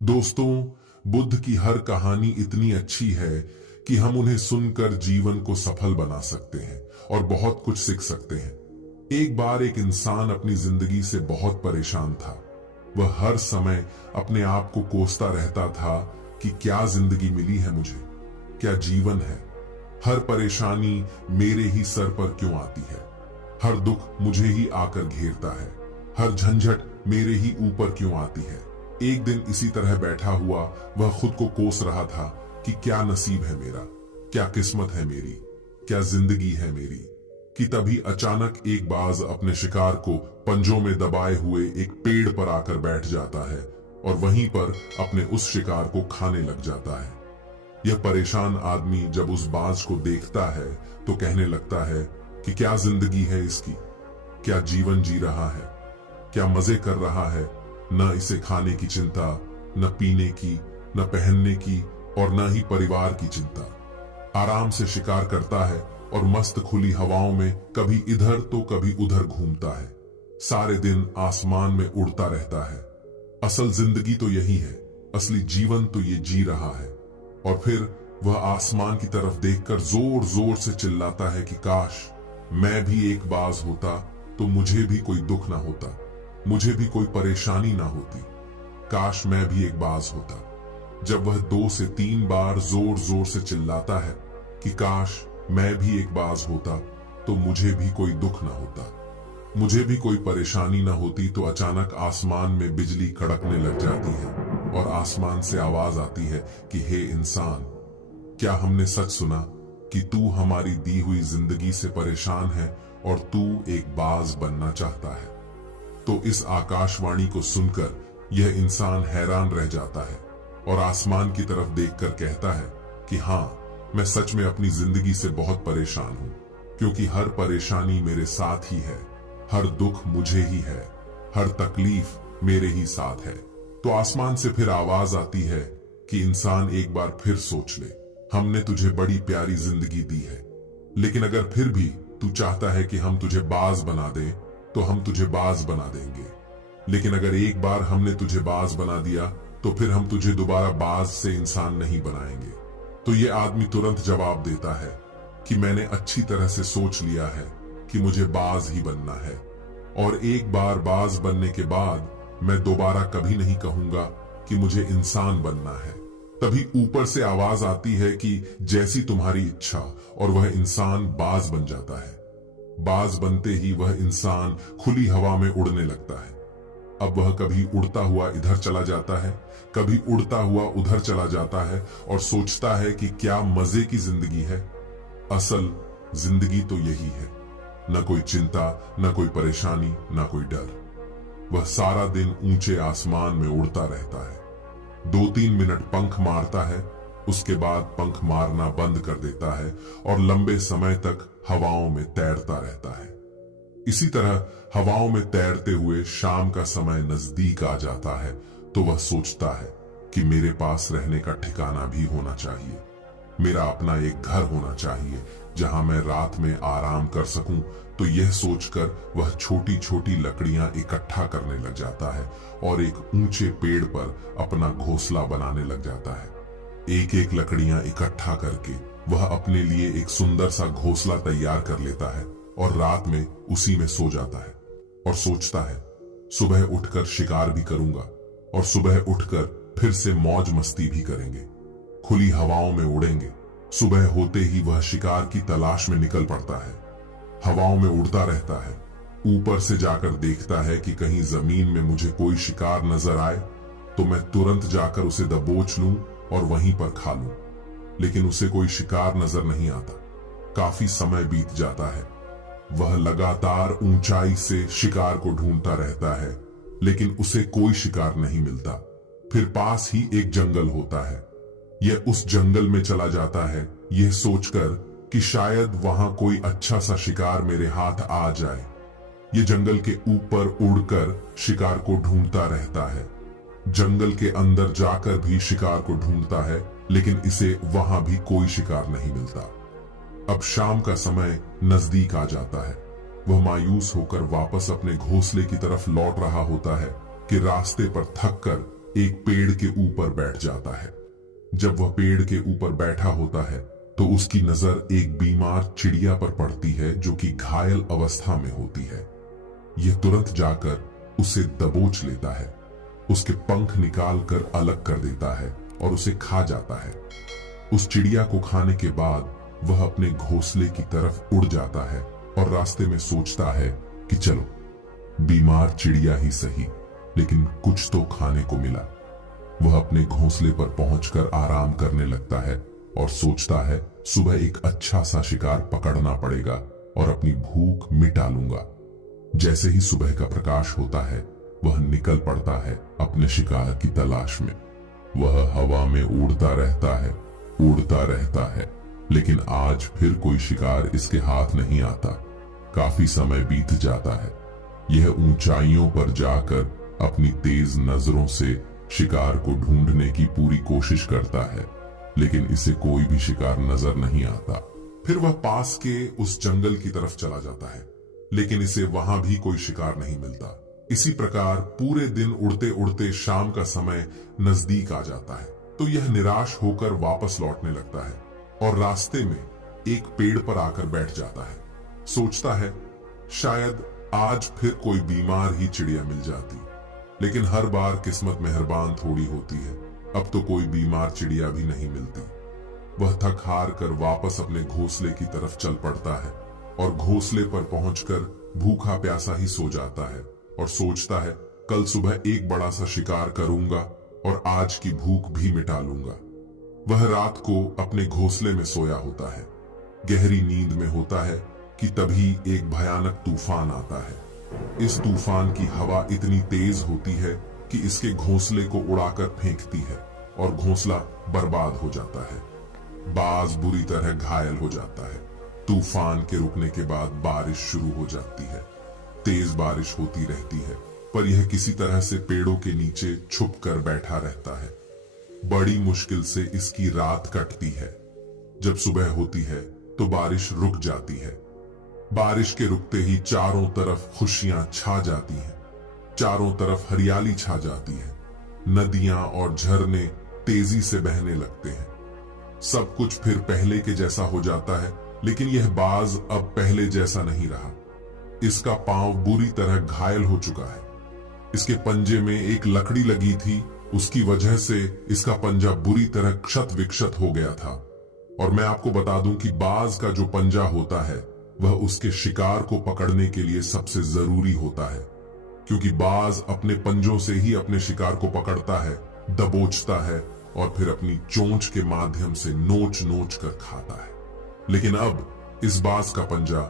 दोस्तों, बुद्ध की हर कहानी इतनी अच्छी है कि हम उन्हें सुनकर जीवन को सफल बना सकते हैं और बहुत कुछ सीख सकते हैं। एक बार एक इंसान अपनी जिंदगी से बहुत परेशान था। वह हर समय अपने आप को कोसता रहता था कि क्या जिंदगी मिली है मुझे, क्या जीवन है। हर परेशानी मेरे ही सर पर क्यों आती है, हर दुख मुझे ही आकर घेरता है, हर झंझट मेरे ही ऊपर क्यों आती है। एक दिन इसी तरह बैठा हुआ वह खुद को कोस रहा था कि क्या नसीब है मेरा, क्या किस्मत है मेरी, क्या जिंदगी है मेरी, कि तभी अचानक एक बाज अपने शिकार को पंजों में दबाए हुए एक पेड़ पर आकर बैठ जाता है और वहीं पर अपने उस शिकार को खाने लग जाता है। यह परेशान आदमी जब उस बाज को देखता है तो कहने लगता है कि क्या जिंदगी है इसकी, क्या जीवन जी रहा है, क्या मजे कर रहा है। न इसे खाने की चिंता, न पीने की, न पहनने की और न ही परिवार की चिंता। आराम से शिकार करता है और मस्त खुली हवाओं में कभी इधर तो कभी उधर घूमता है। सारे दिन आसमान में उड़ता रहता है। असल जिंदगी तो यही है, असली जीवन तो ये जी रहा है। और फिर वह आसमान की तरफ देखकर जोर जोर से चिल्लाता है कि काश मैं भी एक बाज होता तो मुझे भी कोई दुख ना होता, मुझे भी कोई परेशानी ना होती। काश मैं भी एक बाज होता। जब वह 2 से 3 बार जोर जोर से चिल्लाता है कि काश मैं भी एक बाज होता तो मुझे भी कोई दुख ना होता, मुझे भी कोई परेशानी ना होती, तो अचानक आसमान में बिजली कड़कने लग जाती है और आसमान से आवाज आती है कि हे इंसान, क्या हमने सच सुना कि तू हमारी दी हुई जिंदगी से परेशान है और तू एक बाज बनना चाहता है। तो इस आकाशवाणी को सुनकर यह इंसान हैरान रह जाता है और आसमान की तरफ देखकर कहता है कि हाँ, मैं सच में अपनी जिंदगी से बहुत परेशान हूँ, क्योंकि हर परेशानी मेरे साथ ही है, हर दुख मुझे ही है, हर तकलीफ मेरे ही साथ है। तो आसमान से फिर आवाज आती है कि इंसान एक बार फिर सोच ले, हमने तुझे बड़ी प्यारी जिंदगी दी है, लेकिन अगर फिर भी तू चाहता है कि हम तुझे बाज बना दें तो हम तुझे बाज बना देंगे। लेकिन अगर एक बार हमने तुझे बाज बना दिया तो फिर हम तुझे दोबारा बाज से इंसान नहीं बनाएंगे। तो ये आदमी तुरंत जवाब देता है कि मैंने अच्छी तरह से सोच लिया है कि मुझे बाज ही बनना है, और एक बार बाज बनने के बाद मैं दोबारा कभी नहीं कहूंगा कि मुझे इंसान बनना है। तभी ऊपर से आवाज आती है कि जैसी तुम्हारी इच्छा, और वह इंसान बाज बन जाता है। बाज बनते ही वह इंसान खुली हवा में उड़ने लगता है। अब वह कभी उड़ता हुआ इधर चला जाता है, कभी उड़ता हुआ उधर चला जाता है और सोचता है कि क्या मजे की जिंदगी है। असल जिंदगी तो यही है, न कोई चिंता, न कोई परेशानी, न कोई डर। वह सारा दिन ऊंचे आसमान में उड़ता रहता है। 2-3 मिनट पंख मारता है, उसके बाद पंख मारना बंद कर देता है और लंबे समय तक हवाओं में तैरता रहता है। इसी तरह हवाओं में तैरते हुए शाम का समय नजदीक आ जाता है तो वह सोचता है कि मेरे पास रहने का ठिकाना भी होना चाहिए, मेरा अपना एक घर होना चाहिए जहां मैं रात में आराम कर सकूं। तो यह सोचकर वह छोटी छोटी लकड़ियां इकट्ठा करने लग जाता है और एक ऊंचे पेड़ पर अपना घोंसला बनाने लग जाता है। एक एक लकड़ियां इकट्ठा करके वह अपने लिए एक सुंदर सा घोंसला तैयार कर लेता है और रात में उसी में सो जाता है और सोचता है सुबह उठकर शिकार भी करूंगा और सुबह उठकर फिर से मौज मस्ती भी करेंगे, खुली हवाओं में उड़ेंगे। सुबह होते ही वह शिकार की तलाश में निकल पड़ता है। हवाओं में उड़ता रहता है, ऊपर से जाकर देखता है कि कहीं जमीन में मुझे कोई शिकार नजर आए तो मैं तुरंत जाकर उसे दबोच लूं और वहीं पर खा लूं। लेकिन उसे कोई शिकार नजर नहीं आता। काफी समय बीत जाता है। वह लगातार ऊंचाई से शिकार को ढूंढता रहता है, लेकिन उसे कोई शिकार नहीं मिलता। फिर पास ही एक जंगल होता है। यह उस जंगल में चला जाता है, यह सोचकर कि शायद वहां कोई अच्छा सा शिकार मेरे हाथ आ जाए। यह जंगल के ऊपर उड़कर शिकार को ढूंढता रहता है। जंगल के अंदर जाकर भी शिकार को ढूंढता है, लेकिन इसे वहां भी कोई शिकार नहीं मिलता। अब शाम का समय नजदीक आ जाता है। वह मायूस होकर वापस अपने घोंसले की तरफ लौट रहा होता है कि रास्ते पर थककर एक पेड़ के ऊपर बैठ जाता है। जब वह पेड़ के ऊपर बैठा होता है तो उसकी नजर एक बीमार चिड़िया पर पड़ती है जो कि घायल अवस्था में होती है। यह तुरंत जाकर उसे दबोच लेता है, उसके पंख निकाल कर अलग कर देता है और उसे खा जाता है। उस चिड़िया को खाने के बाद वह अपने घोंसले की तरफ उड़ जाता है और रास्ते में सोचता है कि चलो, बीमार चिड़िया ही सही, लेकिन कुछ तो खाने को मिला। वह अपने घोंसले पर पहुंचकर आराम करने लगता है और सोचता है सुबह एक अच्छा सा शिकार पकड़ना पड़ेगा और अपनी भूख मिटा लूंगा। जैसे ही सुबह का प्रकाश होता है वह निकल पड़ता है अपने शिकार की तलाश में। वह हवा में उड़ता रहता है, लेकिन आज फिर कोई शिकार इसके हाथ नहीं आता। काफी समय बीत जाता है। यह ऊंचाइयों पर जाकर अपनी तेज नजरों से शिकार को ढूंढने की पूरी कोशिश करता है, लेकिन इसे कोई भी शिकार नजर नहीं आता। फिर वह पास के उस जंगल की तरफ चला जाता है, लेकिन इसे वहां भी कोई शिकार नहीं मिलता। इसी प्रकार पूरे दिन उड़ते उड़ते शाम का समय नजदीक आ जाता है, तो यह निराश होकर वापस लौटने लगता है और रास्ते में एक पेड़ पर आकर बैठ जाता है। सोचता है शायद आज फिर कोई बीमार ही चिड़िया मिल जाती, लेकिन हर बार किस्मत मेहरबान थोड़ी होती है। अब तो कोई बीमार चिड़िया भी नहीं मिलती। वह थक हार कर वापस अपने घोंसले की तरफ चल पड़ता है और घोंसले पर पहुंचकर भूखा प्यासा ही सो जाता है और सोचता है कल सुबह एक बड़ा सा शिकार करूंगा और आज की भूख भी मिटा लूंगा। वह रात को अपने घोंसले में सोया होता है, गहरी नींद में होता है कि तभी एक भयानक तूफान आता है। इस तूफान की हवा इतनी तेज होती है कि इसके घोंसले को उड़ाकर फेंकती है और घोंसला बर्बाद हो जाता है। बाज बुरी तरह घायल हो जाता है। तूफान के रुकने के बाद बारिश शुरू हो जाती है। तेज बारिश होती रहती है, पर यह किसी तरह से पेड़ों के नीचे छुप कर बैठा रहता है। बड़ी मुश्किल से इसकी रात कटती है। जब सुबह होती है तो बारिश रुक जाती है। बारिश के रुकते ही चारों तरफ खुशियां छा जाती हैं, चारों तरफ हरियाली छा जाती है। नदियां और झरने तेजी से बहने लगते हैं। सब कुछ फिर पहले के जैसा हो जाता है, लेकिन यह बाज अब पहले जैसा नहीं रहा। इसका पांव बुरी तरह घायल हो चुका है। इसके पंजे में एक लकड़ी लगी थी, उसकी वजह से इसका पंजा बुरी तरह क्षत विक्षत हो गया था। और मैं आपको बता दूं कि बाज का जो पंजा होता है वह उसके शिकार को पकड़ने के लिए सबसे जरूरी होता है, क्योंकि बाज अपने पंजों से ही अपने शिकार को पकड़ता है, दबोचता है और फिर अपनी चोंच के माध्यम से नोच नोच कर खाता है। लेकिन अब इस बाज का पंजा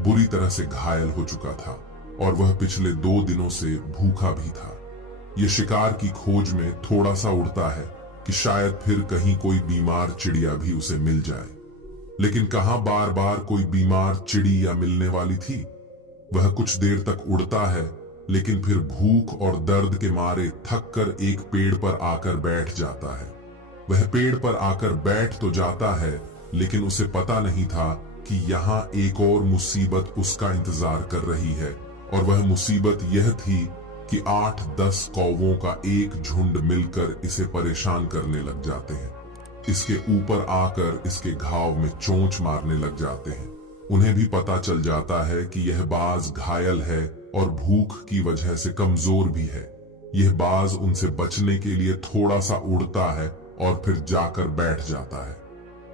बुरी तरह से घायल हो चुका था और वह पिछले 2 दिनों से भूखा भी था। यह शिकार की खोज में थोड़ा सा उड़ता है कि शायद फिर कहीं कोई बीमार चिड़िया भी उसे मिल जाए, लेकिन कहां बार बार कोई बीमार चिड़िया मिलने वाली थी। वह कुछ देर तक उड़ता है, लेकिन फिर भूख और दर्द के मारे थक कर एक पेड़ पर आकर बैठ जाता है। वह पेड़ पर आकर बैठ तो जाता है, लेकिन उसे पता नहीं था कि यहाँ एक और मुसीबत उसका इंतजार कर रही है। और वह मुसीबत यह थी कि 8-10 कौवों का एक झुंड मिलकर इसे परेशान करने लग जाते हैं। इसके ऊपर आकर इसके घाव में चोंच मारने लग जाते हैं। उन्हें भी पता चल जाता है कि यह बाज घायल है और भूख की वजह से कमजोर भी है। यह बाज उनसे बचने के लिए थोड़ा सा उड़ता है और फिर जाकर बैठ जाता है।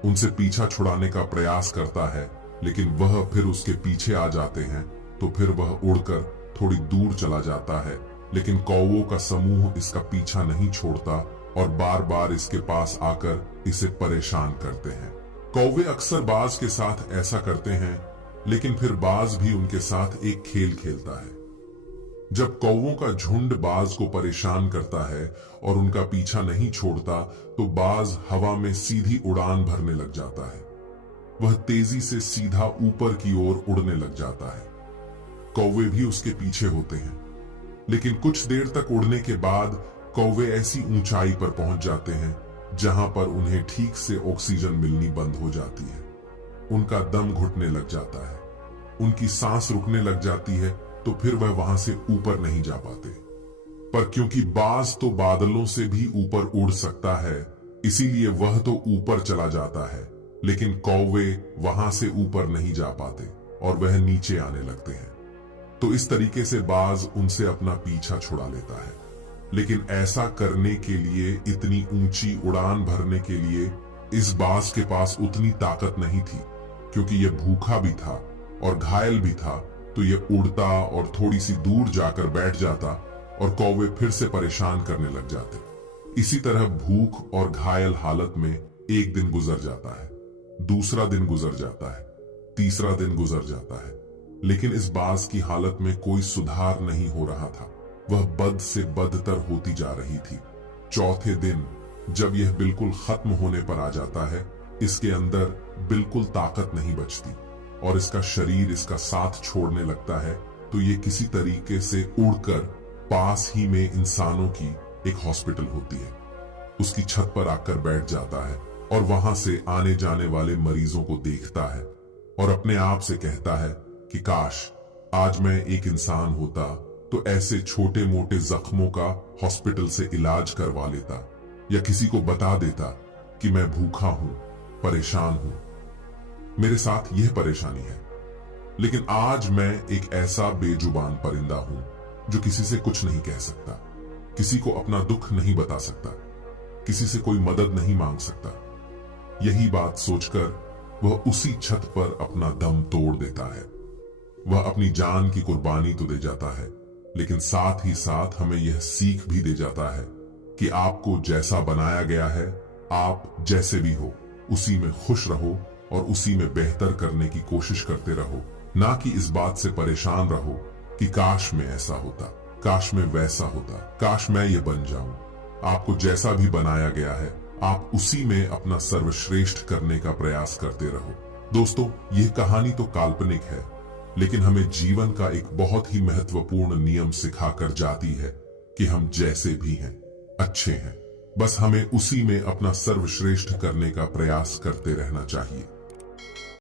उनसे पीछा छुड़ाने का प्रयास करता है, लेकिन वह फिर उसके पीछे आ जाते हैं। तो फिर वह उड़कर थोड़ी दूर चला जाता है, लेकिन कौवों का समूह इसका पीछा नहीं छोड़ता और बार बार इसके पास आकर इसे परेशान करते हैं। कौवे अक्सर बाज के साथ ऐसा करते हैं, लेकिन फिर बाज भी उनके साथ एक खेल खेलता है। जब कौवों का झुंड बाज को परेशान करता है और उनका पीछा नहीं छोड़ता, तो बाज हवा में सीधी उड़ान भरने लग जाता है। वह तेजी से सीधा ऊपर की ओर उड़ने लग जाता है। कौवे भी उसके पीछे होते हैं, लेकिन कुछ देर तक उड़ने के बाद कौवे ऐसी ऊंचाई पर पहुंच जाते हैं जहां पर उन्हें ठीक से ऑक्सीजन मिलनी बंद हो जाती है। उनका दम घुटने लग जाता है, उनकी सांस रुकने लग जाती है, तो फिर वह वहां से ऊपर नहीं जा पाते। पर क्योंकि बाज तो बादलों से भी ऊपर उड़ सकता है, इसीलिए वह तो ऊपर चला जाता है, लेकिन कौवे वहां से ऊपर नहीं जा पाते और वह नीचे आने लगते हैं। तो इस तरीके से बाज उनसे अपना पीछा छुड़ा लेता है। लेकिन ऐसा करने के लिए, इतनी ऊंची उड़ान भरने के लिए इस बाज के पास उतनी ताकत नहीं थी, क्योंकि यह भूखा भी था और घायल भी था। तो यह उड़ता और थोड़ी सी दूर जाकर बैठ जाता और कौवे फिर से परेशान करने लग जाते। इसी तरह भूख और घायल हालत में एक दिन गुजर जाता है, दूसरा दिन गुजर जाता है, तीसरा दिन गुजर जाता है, लेकिन इस बाज की हालत में कोई सुधार नहीं हो रहा था। वह बद से बदतर होती जा रही थी। चौथे दिन जब यह बिल्कुल खत्म होने पर आ जाता है, इसके अंदर बिल्कुल ताकत नहीं बचती और इसका शरीर इसका साथ छोड़ने लगता है। तो ये किसी तरीके से उड़कर पास ही में इंसानों की एक हॉस्पिटल होती है, उसकी छत पर आकर बैठ जाता है और वहां से आने जाने वाले मरीजों को देखता है और अपने आप से कहता है कि काश आज मैं एक इंसान होता तो ऐसे छोटे मोटे जख्मों का हॉस्पिटल से इलाज करवा लेता, या किसी को बता देता कि मैं भूखा हूं, परेशान हूं, मेरे साथ यह परेशानी है। लेकिन आज मैं एक ऐसा बेजुबान परिंदा हूं जो किसी से कुछ नहीं कह सकता, किसी को अपना दुख नहीं बता सकता, किसी से कोई मदद नहीं मांग सकता। यही बात सोचकर वह उसी छत पर अपना दम तोड़ देता है। वह अपनी जान की कुर्बानी तो दे जाता है, लेकिन साथ ही साथ हमें यह सीख भी दे जाता है कि आपको जैसा बनाया गया है, आप जैसे भी हो उसी में खुश रहो और उसी में बेहतर करने की कोशिश करते रहो, ना कि इस बात से परेशान रहो कि काश में ऐसा होता, काश में वैसा होता, काश मैं ये बन जाऊं। आपको जैसा भी बनाया गया है, आप उसी में अपना सर्वश्रेष्ठ करने का प्रयास करते रहो। दोस्तों, यह कहानी तो काल्पनिक है, लेकिन हमें जीवन का एक बहुत ही महत्वपूर्ण नियम सिखाकर जाती है कि हम जैसे भी हैं अच्छे हैं, बस हमें उसी में अपना सर्वश्रेष्ठ करने का प्रयास करते रहना चाहिए।